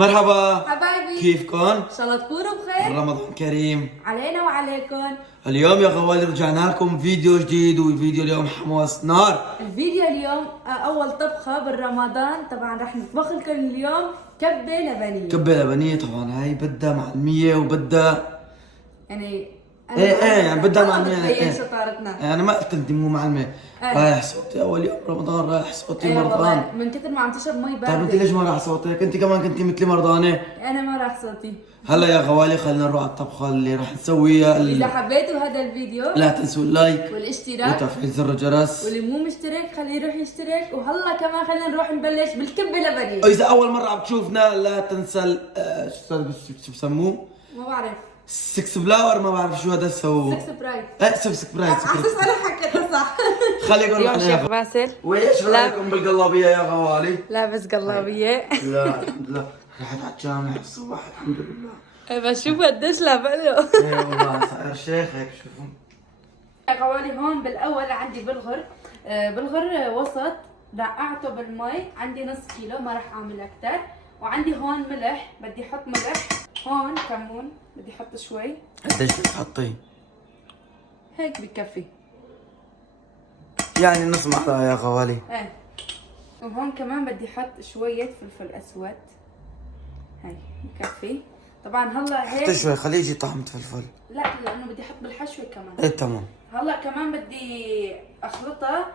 مرحبا حبايبي، كيفكم؟ ان شاء الله تكونوا بخير. رمضان كريم. علينا وعليكم. اليوم يا خوالي رجعنا لكم فيديو جديد، وفيديو اليوم حماس نار. الفيديو اليوم اول طبخه بالرمضان، طبعا رح نطبخ لكم اليوم كبه لبنيه. كبة لبنية طبعا، هاي بدها معلمية وبدها يعني ايه يعني بدها معلمية. تبين ايه شطارتنا. يعني ما قلت انت مو معلمة. رايح صوتي اول يوم رمضان، رايح صوتي ايوه مرضان. والله من كثر ما عم تشرب مي طيب انت بارده. ليش ما راح صوتك؟ انت كمان كنتي مثلي مرضانة. انا ما راح صوتي. هلا يا خوالي خلينا نروح على الطبخة اللي راح نسويها. اذا حبيتوا هذا الفيديو لا تنسوا اللايك والاشتراك، وتفعيل زر الجرس. واللي مو مشترك خليه يروح يشترك. وهلا كمان خلينا نروح نبلش بالكبه لبنيه. واذا اول مرة عم تشوفنا لا تنسى شو بسموه؟ ما بعرف. سكس فلاور، ما بعرف شو هذا السووه. 6 برايت. ايه سكس برايس. على اساس انا حكيتها صح. خلي اقول اليوم شيف باسل وايش رايكم بالقلابيه يا غوالي؟ لابس قلابيه. لا الحمد لله، رحت على الجامع الصبح الحمد لله. بس شوف قديش لابقله. ايه والله صاير شيخ هيك شوفوا. يا خوالي هون بالاول عندي بلغر، بلغر وسط نقعته بالمي، عندي نص كيلو ما راح اعمل اكثر. وعندي هون ملح، بدي احط ملح. هون كمون بدي احط شوي، قديش بدك تحطي؟ هيك بكفي. يعني نص معلقه يا غوالي. ايه. وهون كمان بدي احط شوية فلفل اسود، هاي بكفي. طبعا هلا حطي هيك شوي خليه يجي طعم فلفل. لا، لانه بدي احط بالحشوة كمان. ايه تمام. هلا كمان بدي اخلطها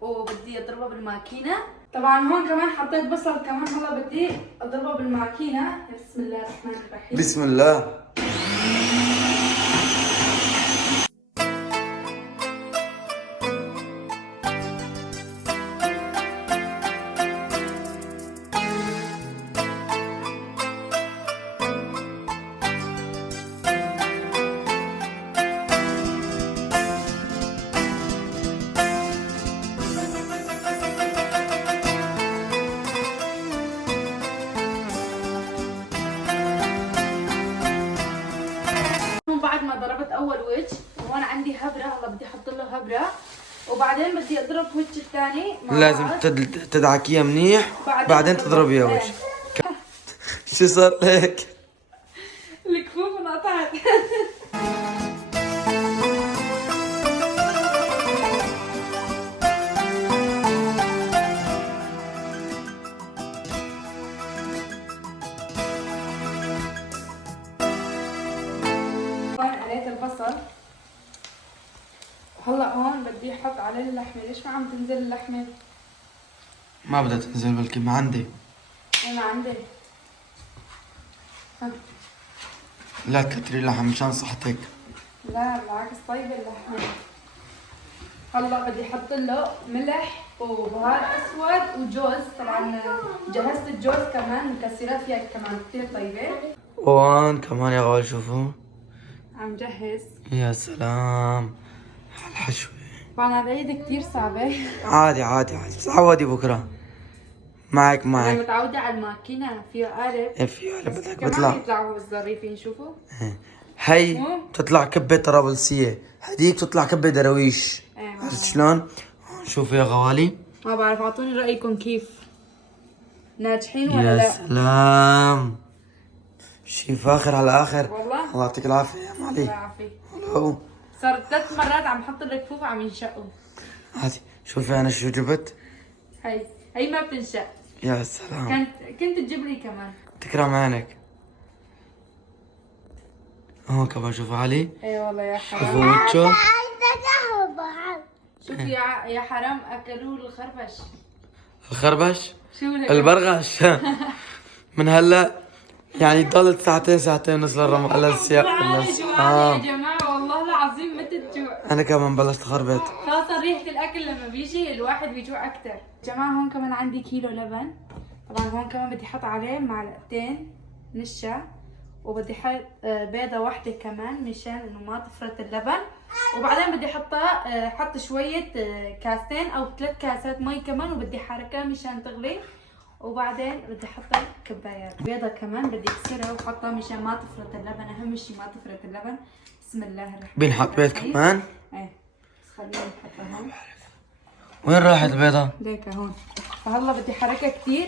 وبدي اضربها بالماكينة. طبعا هون كمان حطيت بصل كمان، هلا بدي اضربها بالماكينة. بسم الله الرحمن الرحيم. بسم الله. هون بعد ما ضربت اول وجه، وهون عندي هبرة، هلا بدي احط له هبرة. وبعدين بدي اضرب وجه الثاني مع لازم بعض. تدعكيها منيح بعدين تضربيها إيه. وجه. شو صار لك؟ الكفوف انقطعت. هون قليت البصل. هلا هون بدي احط عليه اللحمه. ليش ما عم تنزل اللحمه؟ ما بدها تنزل بلكي ما عندي. انا عندي. ها. لا تكتري لحم مشان صحتك. لا بالعكس طيبه اللحمه. هلا بدي احط له ملح وبهار اسود وجوز. طبعا جهزت الجوز كمان، مكسرات فيها كمان كثير طيبه. وان كمان يا غوال شوفوا. عم جهز. يا سلام على الحشوة. طبعا العيد كثير صعبه. عادي عادي عادي تعودي بكره. معك انا معك. متعوده على الماكينه فيه قالب. ايه في هلا بدك كمان بطلع. بيطلعوا الظريفين. شوفوا هي مو؟ بتطلع كبة طرابلسية، هديك بتطلع كبة درويش. ايه عرفت شلون؟ شوفوا يا غوالي. ما بعرف، اعطوني رايكم كيف ناجحين ولا يا لا. سلام شي فاخر على اخر. والله الله يعطيك العافية يا الله معلي. يعافيك. ولو صار 3 مرات عم حط الكفوف عم ينشقوا. هاتي شوفي انا شو جبت. هي ما بتنشق. يا سلام كنت تجيب لي كمان. تكرم عينك. هون كمان شوفوا علي. اي والله يا حرام. شوفوا وجهه. شوف يا حرام اكلوه الخربش. الخربش شو لك؟ البرغش. من هلا يعني ضلت ساعتين ونص للسياق يا جماعه والله العظيم متت جوع. انا كمان بلشت خربت. خاصة ريحة الأكل لما بيجي الواحد بيجوع أكتر. جماعة هون كمان عندي كيلو لبن. طبعا هون كمان بدي أحط عليه معلقتين نشا، وبدي أحط بيضة واحدة كمان مشان إنه ما تفرط اللبن. وبعدين بدي أحط شوية كاستين أو 3 كاسات مي كمان، وبدي حركها مشان تغلي. وبعدين بدي أحط كبايات بيضة كمان بدي أكسرها وأحطها مشان ما تفرط اللبن. أهم شي ما تفرط اللبن. بسم الله الرحمن الرحيم. بنحط بيض كمان؟ ايه بس خلينا نحطها هون. وين راحت البيضة؟ ليك هون. فهلا بدي حركها كثير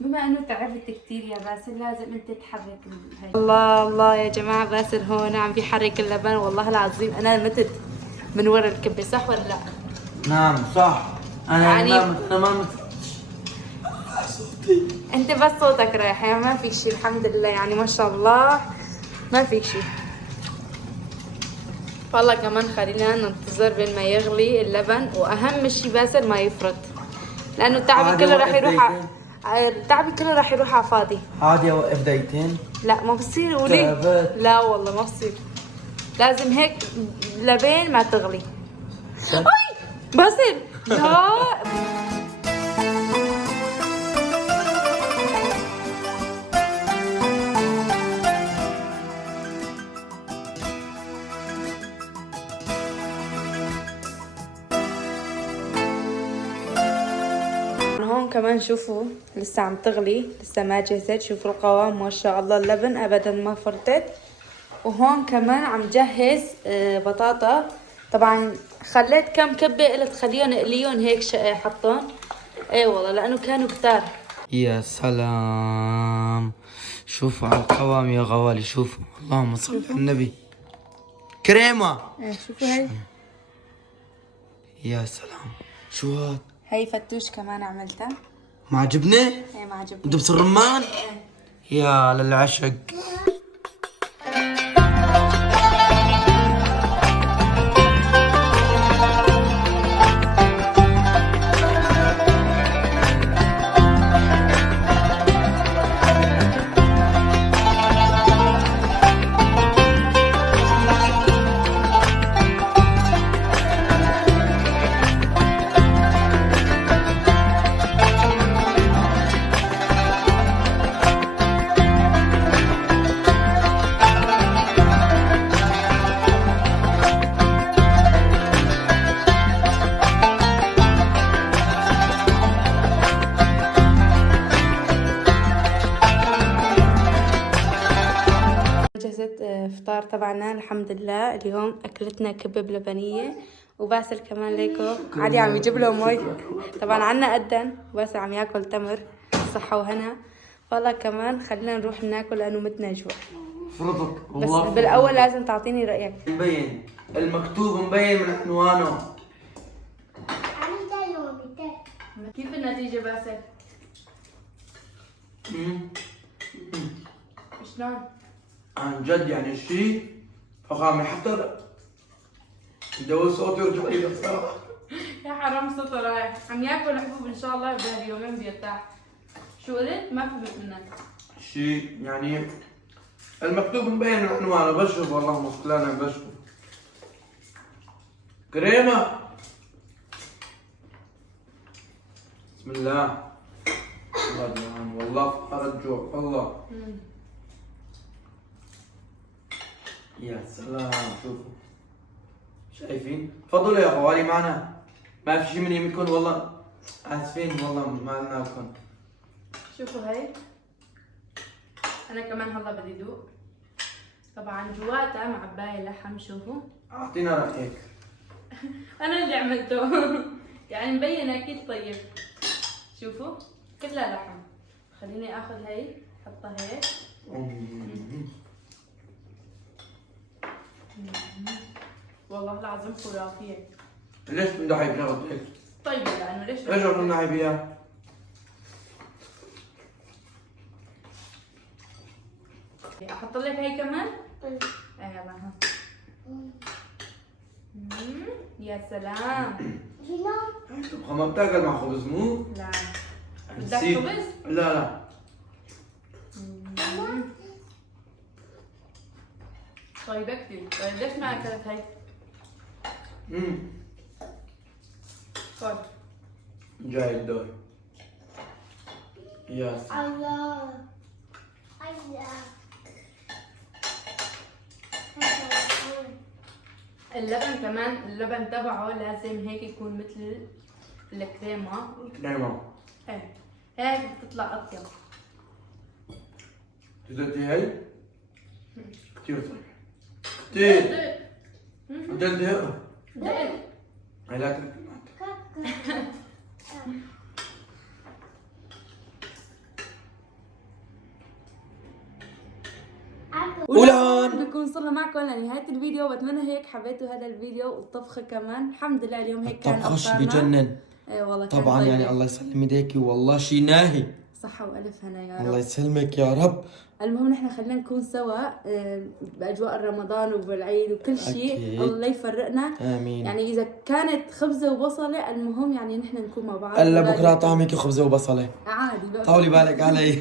بما انه تعبت كثير يا باسل لازم انت تحرك هي. الله الله يا جماعه، باسل هون عم بيحرك اللبن، والله العظيم انا متت من ورا الكبه، صح ولا لا؟ نعم صح. انا يعني ما مت. صوتي. انت بس صوتك رايح، يعني ما فيك شيء الحمد لله، يعني ما شاء الله ما فيك شيء. والله كمان خلينا ننتظر بين ما يغلي اللبن، واهم شيء باسل ما يفرط، لانه تعبي كله راح يروح تعبي كله راح يروح على فاضي. عادي اوقف دقيقتين؟ لا ما بصير، وليه؟ تعبت. لا والله ما بصير، لازم هيك لبين ما تغلي. اي باسل لا. هون كمان شوفوا لسه عم تغلي، لسه ما جهزت، شوفوا القوام ما شاء الله، اللبن ابدا ما فرطت. وهون كمان عم جهز بطاطا، طبعا خليت كم كبه قلت خليهم اقليهم هيك حطهم، اي والله لانه كانوا كتار. يا سلام، شوفوا على القوام يا غوالي، شوفوا اللهم صل على النبي. كريمة. شوفوا هي. يا سلام، شو هاد؟ هي فتوش كمان عملتها مع جبنة؟ ايه مع جبنة ودبس الرمان؟ يا للعشق. جهزت فطار تبعنا الحمد لله، اليوم اكلتنا كبة لبنية، وباسل كمان ليكو عادي عم يجيب له مي، طبعا عنا أذن وباسل عم ياكل تمر، صحة وهنا. والله كمان خلينا نروح ناكل لأنه متنا جوع. فرضك بس والله. بالأول لازم تعطيني رأيك. مبين المكتوب مبين من عنوانه. كيف النتيجة باسل؟ شلون؟ عن جد يعني شيء فخامة، حتى دوي صوتي ورجعي بصراحة. يا حرام صوته رايح، عم ياكل حبوب ان شاء الله بهاليومين بيرتاح. شو قلت؟ ما فهمت منك. شيء يعني المكتوب مبين من عنوانه، بشوف والله مصلانة بشوف. كريمة. بسم الله. الله جوعان والله، فقرت جوع والله. يا سلام، شوفوا شايفين؟ تفضلوا يا خوالي معنا، ما في شيء من يمكن والله، اسفين والله ما لناكم. شوفوا هاي، انا كمان هلا بدي ذوق. طبعا جواتها معباية لحم، شوفوا. اعطينا رايك. انا اللي عملته. يعني مبين اكيد طيب. شوفوا كلها لحم. خليني اخذ هاي احطها هيك. والله العظيم خرافية. ليش بنضحي بشغلة هيك؟ طيب لانه ليش بنضحي بيها؟ احط لك هي كمان؟ ايوه ها. يا سلام. تبغى ما بتاكل مع خبز مو؟ لا. بدك نسيت. خبز؟ لا لا. طيب كثير، طيب ليش ما اكلت هي؟ خذ. جاي الدور. يا سلام. الله. اللبن كمان، اللبن تبعه لازم هيك يكون مثل الكريمة. كريمة. ايه هيك بتطلع اطيب. تدلتي هي؟ كثير صحيح. كثير. تدلتي هي؟ دقت. هي لا تاكل. ولهون بكون وصلنا معكم لنهاية الفيديو. بتمنى هيك حبيتوا هذا الفيديو والطبخة كمان. الحمد لله اليوم هيك كان الطبخش أفطارنا. بجنن ايه والله كان طبعا، طيب. يعني الله يسلم ايديكي والله شي ناهي. صحة وألف هنا يا الله رب. يسلمك يا رب. المهم نحن خلينا نكون سوا بأجواء رمضان وبالعيد وكل شيء. أكيد. الله لا يفرقنا. امين. يعني إذا كانت خبزة وبصلة المهم يعني نحن نكون مع بعض. الا بكره طعمك خبزه وبصله. عادي بقى. طولي بالك علي.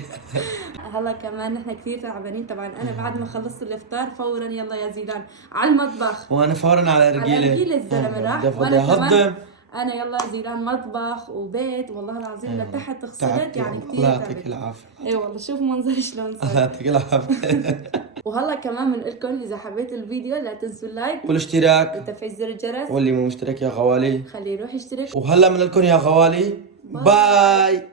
هلا كمان نحن كثير تعبانين طبعا. انا بعد ما خلصت الافطار فورا يلا يا زيدان على المطبخ. وانا فورا على رجيله. على رجيله الزلمه راح. وانا كمان انا يلا زيدان مطبخ وبيت والله العظيم لتحت غسلت يعني كثير. الله يعطيك العافيه. اي والله شوف منظري شلون صار. الله يعطيك العافيه. وهلا كمان بنقول لكم اذا حبيتوا الفيديو لا تنسوا اللايك والاشتراك وتفعيل زر الجرس. واللي مو مشترك يا غوالي خليه يروح يشترك. وهلا من لكم يا غوالي باي.